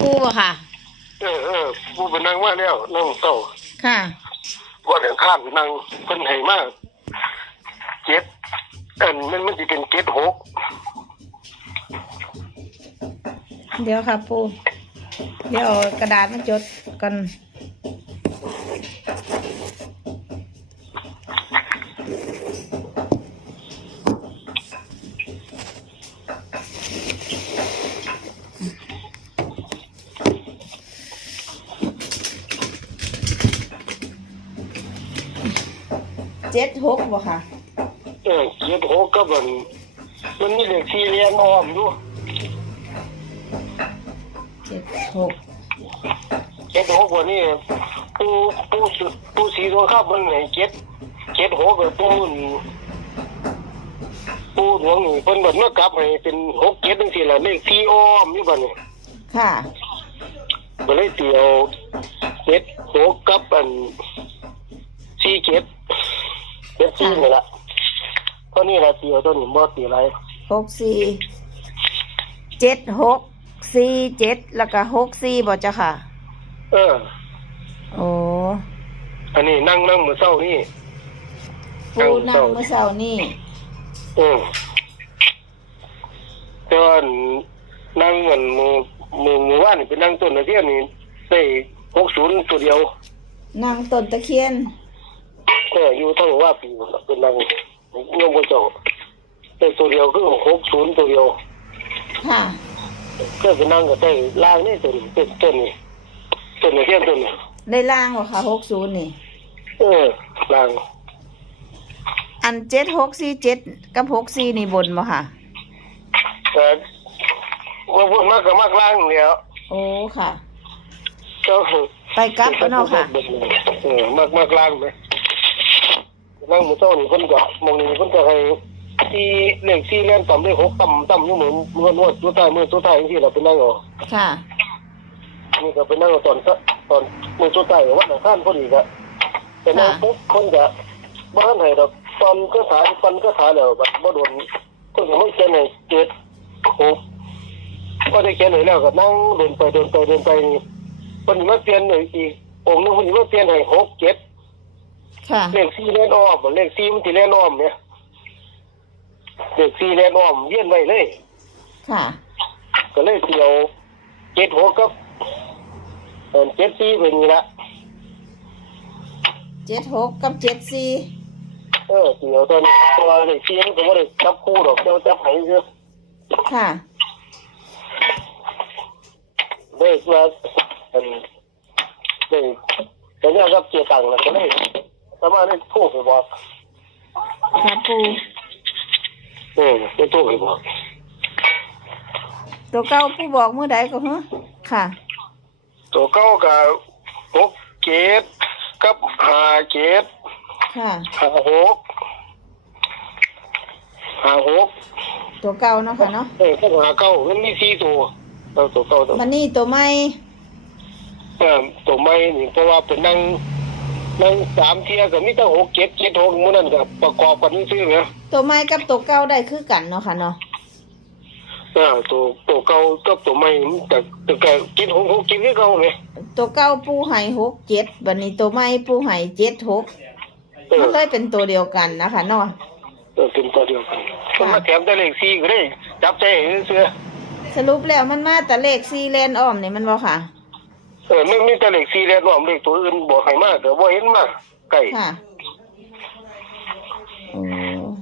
ปูบ่ค่ะ เออเออผู้เป็นนั่งมาแล้วนั่งเต้าค่ะ ว่าเดี๋ยวข้ามนั่งเพิ่นให้มากเจ็ดอันมันมันจะเป็นเจ็ดหกเดี๋ยวค่ะปูเดี๋ยวเอากระดาษมาจดกัน เจ็ดหกบ่ค่ะ เออเจ็ดหกก็มันมันมีเลขที่เรียนอ้อมอยู่เจ็ดหกเจ็ดหกวันนี้ผู้ผู้สุผู้สีตัวข้ามมันไหนเจ็ดเจ็ดหกกับผู้นี่ผู้หลวงนี่เพิ่นแบบเมื่อกลับให้เป็นหกเจ็ดจังซี่ล่ะเลขที่อ้อมอยู่บัดนี้ค่ะก็เลยเตียวเจ็ดหกกับอันสี่เจ็ด เจ็ดสี่นี่ละเท่านี้ละเตียวตัวนี้บ่ตีอะไรหกสี่เจ็ดหกสี่เจ็ดแล้วก็หกสี่บ่จ้ะค่ะ เออ โอ้อันนี้นั่งนั่งมือเศร้านี่ปูนั่งเมื่อเช้านี่อืมแต่ว่านั่งเหมือนมือมือมือว่านนี่เป็นนั่งต้นตะเคียนนี่ได้หกศูนย์ตัวเดียว นั่งต้นตะเคียน ก็อยู่เท่ากับว่าปีเป็นนั่งโยมพระเจ้าได้ตัวเดียวคือหกศูนย์ตัวเดียวค่ะก็เป็นนั่งก็ได้ล่างนี่ต้นต้นต้นนี่ต้นตะเคียนต้นนี่ได้ล่างบ่ค่ะหกศูนย์นี่ เออล่างอันเจ็ดหกสี่เจ็ดกับหกสี่นี่บนบ่ค่ะ แต่ว่าพูดมากก็มากล่างแล้วโอ้ค่ะ ก็คือไปกลับกันเนาะค่ะ เออมากมากล่างไหม นั่งมือเจ้านี่เพิ่นก็มองนี่เพิ่นก็ให้ที่เลขที่เล่นต่ำเลขหกต่ำต่ำอยู่เหมือนเมื่อนวดตัวท้ายมือตัวท้ายที่เราไปนั่งเอาค่ะ นี่ก็ไปนั่งเอาตอนตอนมือตัวท้ายวัดหนังข้านพอดีก็แต่นั่งปุ๊บคนก็บ้านให้ดอกตอนก็ถายฟันก็ถายแล้วแบบบ่โดนคนก็ไม่เขียนให้เจ็ดหกก็ได้เขียนให้แล้วก็นั่งเดินไปเดินไปเดินไปนี่คนนี้มาเปลี่ยนให้อีกองค์หนึงคนนี้มาเปลี่ยนให้หกเจ็ด ค่ะ เลขสี่เล่นอ้อมเลขสี่มันที่เล่นอ้อมเนี่ยเลขสี่เล่นอ้อมเยี่ยนไว้เลย ค่ะ ก็เลยเสียวเจ็ดหกกับเอ่อเจ็ดสี่เป็นอย่างนี้ละเจ็ดหกกับเจ็ดสี่เออเสียวตอนนี้ตัวเลขสี่มันก็ไม่ได้จับคู่ดอกเจ้าจับไหเยอะค่ะ เลขว่าอันเลขแต่เนี่ยกับเจียตังค์นะก็เลย สามารถได้โทรไปบอกค่ะปูเออได้โทรไปบอกตัวเก้าปูบอกเมื่อใดก็ฮะค่ะ ตัวเก้ากับหกเจ็ดกับห้าเจ็ดค่ะห้าหกห้าหกตัวเก้าเนาะค่ะเนาะเออพวกหาเก้ามันมีสี่ตัวเอาตัวเก้าตัวมันนี่ตัวไม่เออตัวไม่นี่เพราะว่าเป็นนั่ง นั่งสามเที่ยกับมีตั้งหกเจ็ดเจ็ดหกมันนั่นกับประกอบกันซื้อเนี่ยตัวไม้กับตัวเก้าได้คือกันเนาะค่ะเนาะเออตัวตัวเก้ากับตัวไม่แต่แต่แกกินหกหกกินที่เก้าไหมตัวเก้าปูไห้หกเจ็ดบันนี้ตัวไม้ปูไห้เจ็ดหกเออมันเลยเป็นตัวเดียวกันนะคะเนาะเออเป็นตัวเดียวกันก็มาแถมแต่เลขสี่ก็ได้จับใจให้เสื้อสรุปแล้วมันมาแต่เลขสี่เลนอ้อมนี่มันบ่ค่ะ เออไม่มีแต่เลขสี่แล้วรวมเลขตัวอื่นบอกให้มากแต่ว่าเห็นมากไก่ค่ะโอ้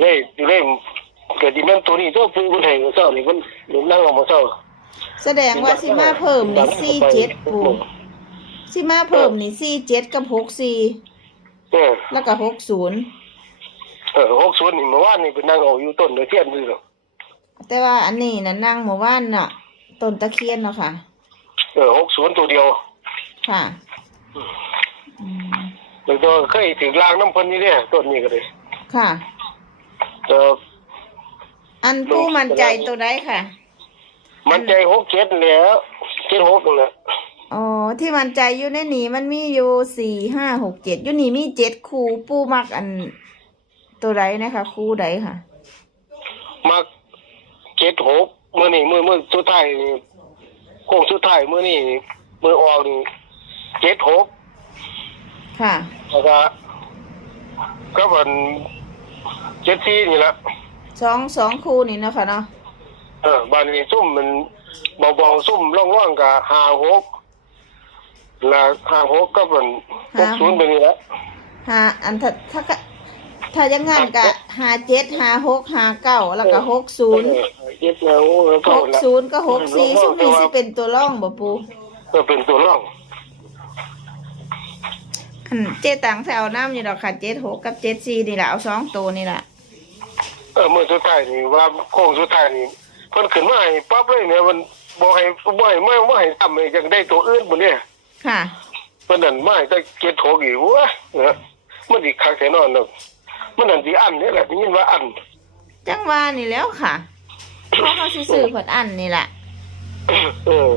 เลขเลขเกิดที่นั่นตัวนี้ตัวปูมันให้เศร้านี่มันมันนั่งออกมาเศร้าแสดงว่าสิมาเพิ่มนี่สี่เจ็ดปูสิมาเพิ่มนี่สี่เจ็ดกับหกสี่เออแล้วก็หกศูนย์เออหกศูนย์นี่เมื่อวานนี่เป็นนั่งเอาอยู่ต้นเทียนนี่หรอกแต่ว่าอันนี้น่ะนั่งหมู่บ้านน่ะต้นตะเคียนเนาะค่ะ เออหกศูนย์ตัวเดียว ค่ะอืมแล้วก็เคยถึงรางน้ำเพันนี่เนี่ยต้นนี้ก็เลยค่ะ เอออันผู้มั่นใจตัวใดค่ะ มันใจหกเจ็ดแล้วเจ็ดหกนั่นแหละอ๋อที่มั่นใจอยู่ในนี้มันมีอยู่สี่ห้าหกเจ็ดอยู่นี่มีเจ็ดคู่ปูมักอัน ตัวใดนะคะคู่ใดค่ะ มักเจ็ดหกเมื่อนี่เมื่อเมื่อสุดท้ายนี่โค้งสุดท้ายมื้อนี้มือออกนี่ เจ็ดหกค่ะ แล้วก็ก็มันเจ็ดสี่นี่แหละสองสองคู่นี่เนาะค่ะเนาะ เออบานนี้ซุ่มมันเบาๆซุ่มร่องๆกับห้าหกแล้วห้าหกก็มันหกศูนย์เป็นนี่แหละหาอันถ้าถ้าก็ถ้าอยังงั้นก็หาเจ็ดหาหกหาเก้าแล้วก็หกศูนย์เออเจ็ดแล้วแล้วหก็กศูนย์ก็หกสี่ซึ่งนี่สิเป็นตัวร่องบ่ปูก็เป็นตัวร่องอัน เจ๊ตังแถวน้ำอยู่ดอกค่ะเจ็ดหกกับเจ็ดสี่นี่แหละเอาสองตัวนี่แหละเออเมื่อสุดท้ายนี่ว่าโค้งสุดท้ายนี่เพิ่นขึ้นมาให้ปั๊บเลยเนี่ยมันบ่ให้บ่ให้ไม่บ่ให้ทำให้จังได้ตัวอื่นบ่เนี่ยค่ะเพิ่นนั่นมาให้แต่เจ็ดหกอีกวะเออมันสิคักแท้นอนเนาะมันนั่นสิอันนี่แหละได้ยินว่าอันจังว่านี่แล้วค่ะเพราะเขาสิซื้อผดอันนี่แหละเออ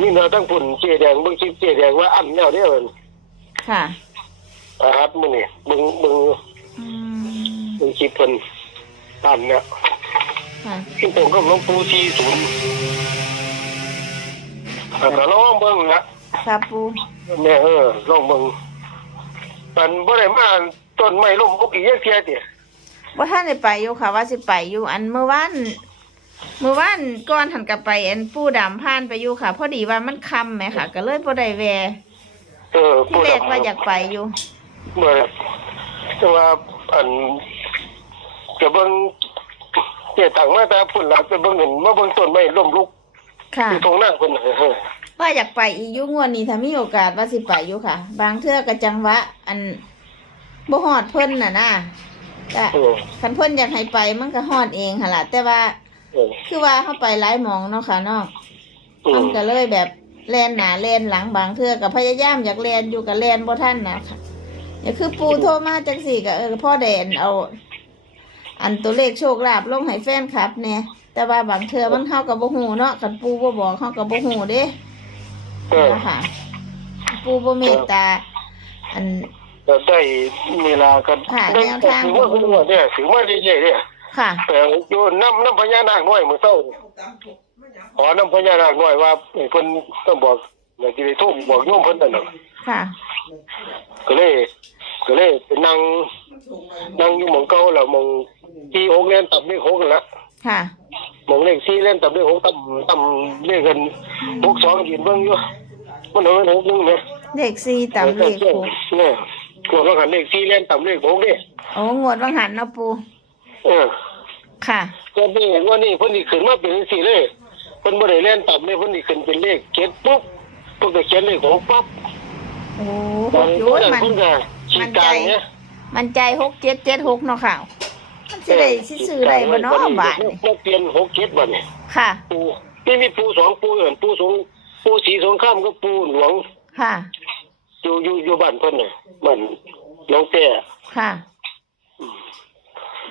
นี่นะทั้งฝุ่นเจแดงเบิ่งคลิปเจแดงว่าอันแนวเด้อเพิ่น ค่ะ อาฮัดมื้อนี่เบิ่งเบิ่งอืมเบิ่งคลิปเพิ่นอันเนี่ยค่ะ ที่ผมกับหลวงปู่40แต่ก็ลองเบิ่งนะค่ะปูแม่เออลองเบิ่งมันบ่ได้มาต้นไม้ล้มบุกอีกเที่ยติว่าท่านได้ไปอยู่ค่ะ ว่าสิไปอยู่อันเมื่อวานเมื่อวานก่อนหันกลับไปอันปูดำผ่านไปอยู่ค่ะ พอดีว่ามันค่ำไหมค่ะ ก็เลยบ่ได้แวะ เออที่แรกว่าอยากไปอยู่ เมื่อแต่ว่าอันจะเบิ่งเจตังมาแต่พุ่นละไปเบิ่งเห็นมาเบิ่งต้นไม้ล้มลุกค่ะที่ตรงหน้าเพิ่นเออว่าอยากไปอีกอยุ่งวนนี้ถ้ามีโอกาสว่าสิไปอยู่ค่ะ บางเทื่อกะจังหวะอันบ่ฮอดเพิ่นน่ะนะก็เออคันเพิ่นอยากให้ไปมันก็ฮอดเองหั่นล่ะแต่ว่าเออคือว่าเฮาไปหลายหมองเนาะค่ะเนาะอืมันมก็เลยแบบ แล่นหน้าแล่นหลังบางเทื่อก็พยายามอยากแล่นอยู่กับแล่นบ่ทันนะค่ะอย่าคือปูโทรมาจังสี่ก็เออพ่อแดนเอา อันตัวเลขโชคลาภลงให้แฟนคลับเนี่ยแต่ว่าบางเทื่อมันเฮาก็บ่ฮู้เนาะคันปูบ่บอกเฮาก็บ่ฮู้เด้เออนะคะปูบเมตตา อันก็ได้เวลาก็ค่ะได้แนวทางถือว่าคุณว่าเนี่ยถือว่าเรื่อยๆเนี่ยค่ะแต่โยนน้ำน้ำพญานาคน้อยมื้อเช้านี่ ขอน้ำพญานาคน้อยว่าให้เพิ่นต้องบอกอยากสิได้โทุ่มบอกโยมเพิ่นนั่นน่ะค่ะ ก็เลยก็เลยไปนั่งนั่งอยู่หมองเก่าแล้วหมองที่หกเล่นต่ำเลขหกกันละค่ะ หมองเลขสี่เล่นต่ำเลขหกต่ำต่ำเลขกันหกสองยืนเบิ่งอยู่มันเอาเป็นหกหนึงเนี่ยเลขสี่ต่ำเลขหกเนี่ยพวกเราหันเลขสี่เล่นต่ำเลขหกเนี่ยโอ้งวดวังหันเนาะปู เออค่ะ ก็นี่เห็นว่านี่เพิ่นนี่ขึ้นมาเป็นสี่เลยเพิ่นบ่ได้เล่นต่ำเลยเพิ่นนี่ขึ้นเป็นเลขเจ็ดปุ๊บเพิ่นก็เขียนเลขหกปั๊บโอ้ตหอนกนี้อยูเพิ่นมัน เพิ่นก็ขีดกลางเนี่ยมันใจหกเจ็ดเจ็ดหกเนาะค่ะมันสิได้สิซื้อได้บ่เนาะบาทนี่เปลี่ยนหกเจ็ดบาทนี่ค่ะ ปูนี่มีปูสองปูเอิ้นปูสงปูสีสงข้ามกับปูหลวงค่ะ อยู่อยู่อยู่บ้านเพิ่นน่ะบ้านหลวงแก่ค่ะ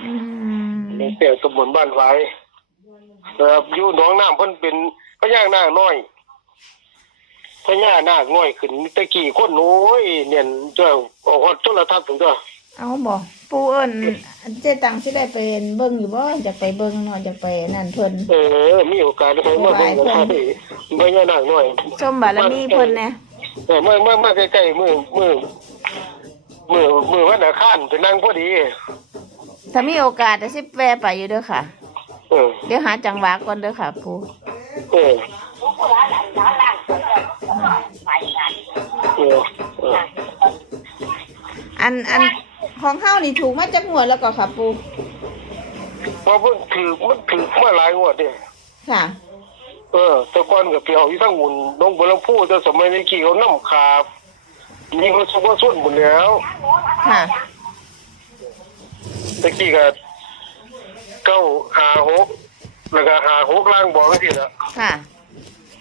อืมหลวงแก่ตำบลบ้านหวายเอ่ออยู่หนองน้ำเพิ่นเป็นพญานาคน้อยพญานาคน้อยขึ้นตะกี้คนโอ้ยเนี่ยเจ้าออกฮอดโทรทัศน์ถึงตัวเอาบ่ปูเอิ้นเจ๊ตังสิได้ไปเบิ่งอยู่บ่จะไปเบิ่งเนาะจะไปนั่นเพิ่นเออ มีโอกาสได้ไปมาเบิ่งกันได้พญานาคน้อยชมบารมีเพิ่นแหน่เออมามามาใกล้ๆมือมือมือมือวันอังคารไปนั่งพอดี ถ้ามีโอกาสจะสิแวะไปอยู่เด้อค่ะ เออเดี๋ยวหาจังหวะก่อนเด้อค่ะปูเออเออเอออันอันของเฮานี่ถูกมาจากงวดแล้วก็ค่ะปูเพราะมันถือมันถือมาหลายงวดเนี่ยค่ะ เออแต่ก่อนกับเปียวอยู่ทั้งหุ่นน้องบัวลำพูแต่สมัยนี้กี่เขาน้ำขาบนี่เขาสุกว่าสุดหมดแล้วค่ะตะกี้ก็ เก้าหาหกแล้วก็หาหกล่างบอกสิละค่ะ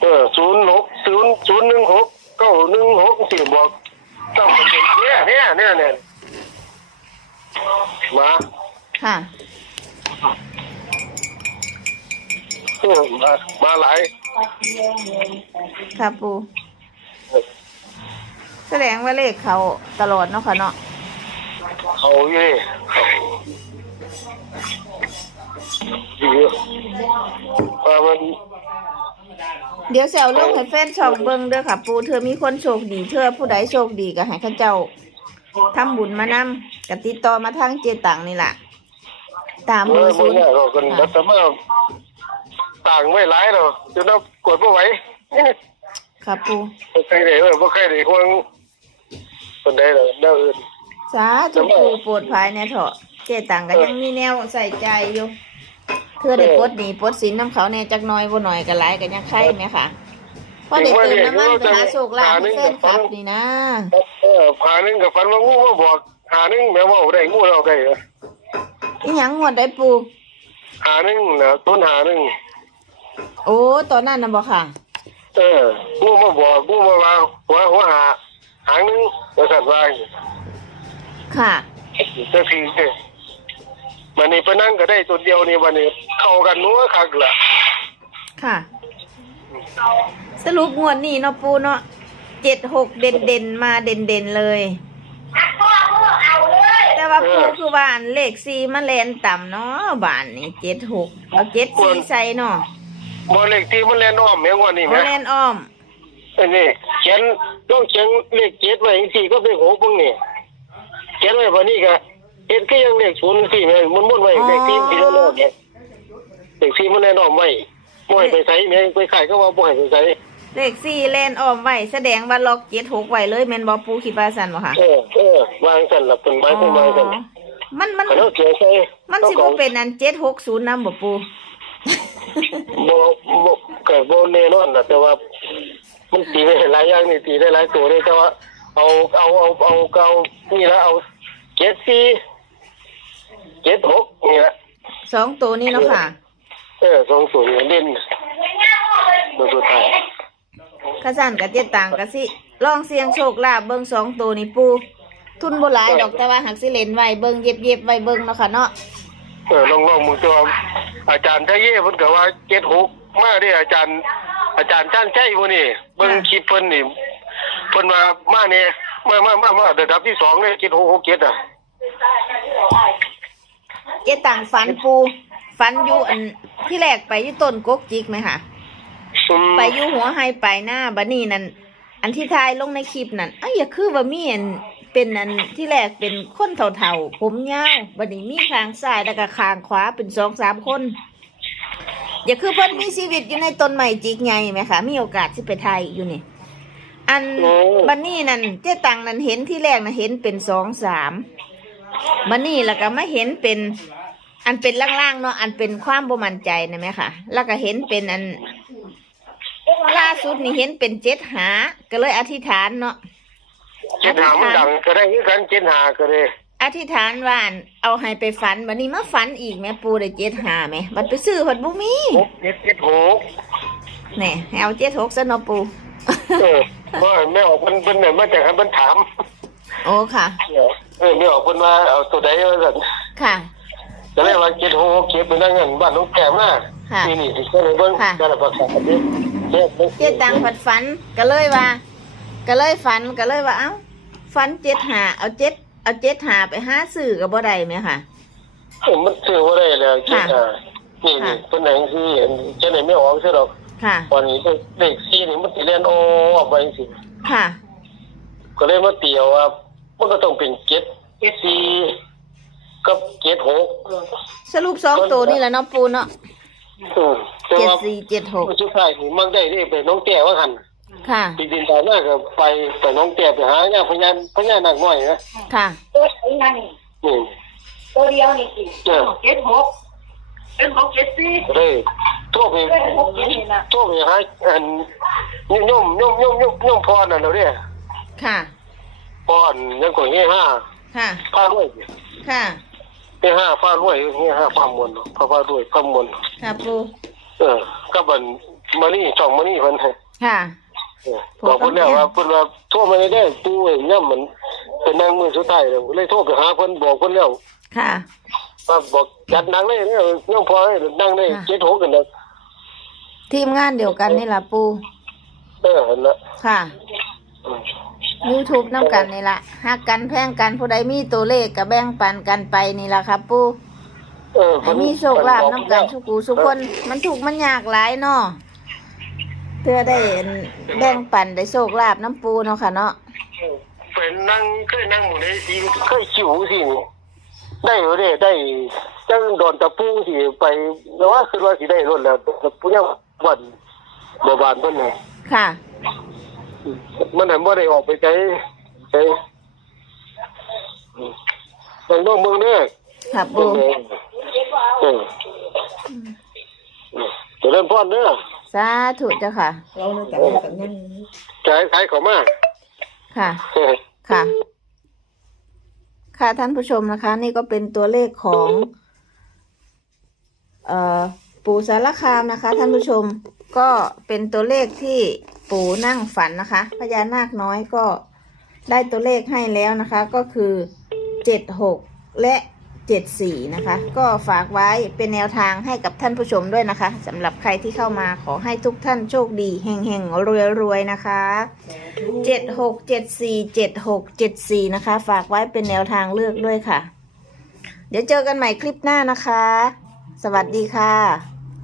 เออศูนย์หกศูนย์ศูนย์หนึ่งหกเก้าหนึ่งหกสี่บอกต้องเป็นเนี่ยเนี่ยเนี่ยเนี่ยมาค่ะเออมามาหลายค่ะปูแสดงว่าเลขเขาตลอดเนาะค่ะเนาะ เขาเย่ เขาเยอะว่ามันเดี๋ยวแซวลงให้แฟนช่องเบิ่งเด้อค่ะ ปูเธอมีคนโชคดีเธอผู้ใดโชคดีก็ให้เข้าเจ้าทำบุญมานำก็ติดต่อมาทางเจตังนี่ล่ะตามเอเบออร์บ่ศูนย์ยากหรอกกันแต่ถ้ามาต่างไม่หลายหรอกจนเอากดบ่ไหวค่ะปูบ่ใครได้เออบ่ใครได้ควงคนใดดอกแนวอื่น สาธุปูโปรดภายในเถาะเจตังก็ยังมีแนวใส่ใจอยู่ เธอได้ปลดหนี้ปลดสินน้ำเขาแน่จักหน้อยบ่หน่อยก็หลายก็ยังไข่ไหมค่ะพอได้เติมน้ำมันไปหาโชคลาภให้แฟนคลับนี่นะ เออผ่านึงกับฟันว่างูมาบอกหานึงแม่ว่าได้งูเราได้เหรออีหยังงวดได้ปู หานึงนะต้นหานึงโอ้ตอนนั้นน่ะบ่ค่ะ เอองูมาบอกงูมาว่าหัวหัวหาหางนึงแล้วสัตว์ว่าค่ะ จะทีเด้ มันนี่ไปนั่งก็ได้ตัวเดียวนี่วันนี้เข้ากันนัวคักล่ะค่ะ สรุปงวดนี้เนาะปูเนาะเจ็ดหกเด่นเด่นๆมาเด่นเด่นๆเลย แต่ว่าปูคือว่าอันเลขสี่มาแลนต่ำเนาะบานนี่เจ็ดหกเอาเจ็ดสี่ใส่เนาะบ่เลขที่มันแล่นอ้อมแม่งว่านี่เอาแม่แลนอ้อมอันนี้เขียนต้องเขียนเลขเจ็ดไว้จังซี่ก็เป็นหกเบิ่งนี่เขียนไว้บ่นี้ก็ เฮ็ดคือยังเลขศูนย์สี่แม่มันมุ่นไว้เลขที่ที่แล้วเนี่ยเลขที่มันแล่นอ้อมไว้บ่ให้ไปใส่แม่งไปขายก็ว่าบ่ให้ไปใส่เลขสี่แลนอ้อมไว้แสดงว่าล็อกเจ็ดหกไว้เลยแม่นบอปูคิดว่าสันบ่ค่ะเออเออวางสั่นล่ะเป็นไม้เป็นไม้สั่นอ๋อมันมันเขาเขียนใส่มันสิบ่เป็นอันเจ็ดหกศูนย์นำบ่ปูบ่บ่เกิดบ่แน่นอนน่ะแต่ว่า มันตีได้หลายอย่างนี่ตีได้หลายตัวเลยแต่ว่า เอาเอาเอาเอาเอานี่ละเอาเจ็ดสี่ เจ็ดหกนี่ละสองตัวนี้เนาะค่ะ เออสองศูนย์เด่นตัวสุดท้ายข้าสั่นกับเจ็ดต่างกับสิลองเสียงโชคลาภเบิ่งสองตัวนี่ปู ทุนบ่หลายดอกแต่ว่าหักสิเล่นไว้เบิ่งเย็บเย็บๆไว้เบิ่งเนาะค่ะเนาะเออลองลองมึงตัวอาจารย์ทะเย่เพิ่นก็ว่าเจ็ดหกมาเด้อาจารย์ อาจารย์ช่างใจพวกนี้เบิ่งคลิปเพิ่นนี่เพิ่นว่ามาเนี่ยมามามามาระดับที่สองเลยเจ็ดหกหกเจ็ดอะ เจ็ดต่างฝันปูฝันอยู่อันที่แรกไปอยู่ต้นกกจิกไหมค่ะอืมไปอยู่หัวไฮไปหน้าบัดนี้นั่นอันที่ทายลงในคลิปนั่นอ้าวอย่าคือว่ามีอันเป็นอันที่แรกเป็นคนเฒ่าๆผมยาวบัดนี้มีข้างซ้ายแล้วก็ข้างขวาเป็นสองสามคน อย่าคือเพิ่นมีชีวิตอยู่ในต้นไม้จิกไงไหมคะมีโอกาสที่ไปไทยอยู่นี่อันบันนี่นั่นเจ๊ตังนั่นเห็นที่แรกนะเห็นเป็นสองสาม บันนี่แล้วก็มาเห็นเป็น อันเป็นล่างๆเนาะอันเป็นความบ่มั่นใจนะไหมคะแล้วก็เห็นเป็นอันล่าสุดนี่เห็นเป็นเจ็ดหา ก็เลยอธิษฐานเนาะเจ็ดหามันดังก็ได้คือกันเจ็ดหาก็ได้อธิษฐานว่าอันเอาให้ไปฝันบันนี้มาฝันอีกแม่ปูได้เจ็ดหาไหมบัดไปซื้อผัดบุมีหกเจ็ดเจ็ดหกแหน่ให้เอาเจ็ดหกซะเนาะปู เออว่าไม่ออกมันเป็นเนี่ยมาจากให้มันถามโอ้ค่ะ เออ ไม่ออกเพิ่นว่าเอาตัวใดว่าซั่นค่ะ ก็เลยว่าเจ็ดหกหกเจ็ดเป็นนั่งเงินบ้านน้องแก้มมาค่ะนี่นี่ก็เลยเบิ่งค่ะได้รับประกันนี้เจ็ดเจ็ดตังผัดฝันก็เลยว่า ก็เลยฝันก็เลยว่าเอ้าฝันเจ็ดหาเอาเจ็ดเอาเจ็ดหาไปห้าสื่อกับบ่ได้ไหมค่ะ เออมันซื้อบ่ได้แล้วเจ็ดหานี่ค่ะนี่เพิ่นไหนที่เห็นเจ็ดไหนไม่ออกซะดอกค่ะวันนี้เด็กซีนี่มันสิเรียนโอ้ออกไปสิค่ะ ก็เลยมาเตียวว่า มันก็ต้องเป็นเจ็ดเจ็ดสี่กับเจ็ดหกสรุปสองตัวนี่แหละเนาะปูเนาะอืมแต่เจ็ดว่าสี่เจ็ดหกสุดท้ายนี่มันได้ที่ไปน้องแก้ว่าหันค่ะ ปีดินตายมากก็ไปไปน้องแก้ไปหาญาพญานพญานาคน้อยนะค่ะตัวไหนนั่นนี่นี่ ตัวเดียวนี่สิเออ เจ็ดหกเจ็ดหกเจ็ดสี่ก็เลยโทรไปเจ็ดหกเจ็ดนี่นะโทรไปหาอันโยมโยมโยมโยมโยมโยมพรน่ะเราเนี่ยค่ะ พรยังกว่าเงี้ยห้าค่ะ ผ้ารวยค่ะ เงี้ยห้าผ้ารวยเงี้ยห้าผ้ามวลผ้าผ้ารวยผ้ามวลค่ะปูเออก็บันมานี่ช่องมานี่เพิ่นให้ค่ะ เออบอกเพิ่นแล้วว่าเพิ่นว่าโทรมาได้ปูเองเนี่ยมันเป็นนางมือสุดท้ายแล้วเลยโทรไปหาเพิ่นบอกเพิ่นแล้วค่ะ ว่าบอกจัดหนังเลยเนี่ยยังพอให้นั่งได้ค่ะเจ็ดหกกันนะทีมงานเดียวกันนี่ล่ะปูเออเห็นละค่ะ อืม YouTube น้ำกันนี่ละหักกันแพงกันผู้ใดมีตัวเลขกับแบ่งปันกันไปนี่ล่ะครับ ปูเออให้มีโชคลาภน้ำกันทุกกูทุกคน มันถูกข์มันยากหลายเนาะเพื่อได้แบ่งปันได้โชคลาภน้ำปูเนาะค่ะเนาะเป็นนั่งเคยนั่งหมู่ในสีเคยขิวสินี่ได้เหรอเด้ได้จังโดนตะปูสิไปแล้วว่าคือว่าสิได้รถแล้วตะปูยังวันบ่บานเพิ่นน่ะค่ะ มันหันบ่ได้ออกไปไกลไกลไปน้องเมืองเด้อค่ะปู เออเออจะเริ่มพ่อนเด้อสาธุเจ้าค่ะ เราในกันกันยังขายขายเขามาค่ะ ค่ะ ค่ะท่านผู้ชมนะคะ นี่ก็เป็นตัวเลขของ เอ่อปู่สารคามนะคะ ท่านผู้ชมก็เป็นตัวเลขที่ ปู่นั่งฝันนะคะ พญานาคน้อยก็ได้ตัวเลขให้แล้วนะคะ ก็คือเจ็ดหกและเจ็ดสี่นะคะ ก็ฝากไว้เป็นแนวทางให้กับท่านผู้ชมด้วยนะคะสำหรับใครที่เข้ามาขอให้ทุกท่านโชคดีเฮงเฮงรวยรวยๆนะคะเจ็ดหกเจ็ดสี่เจ็ดหกเจ็ดสี่นะคะ ฝากไว้เป็นแนวทางเลือกด้วยค่ะ เดี๋ยวเจอกันใหม่คลิปหน้านะคะ สวัสดีค่ะ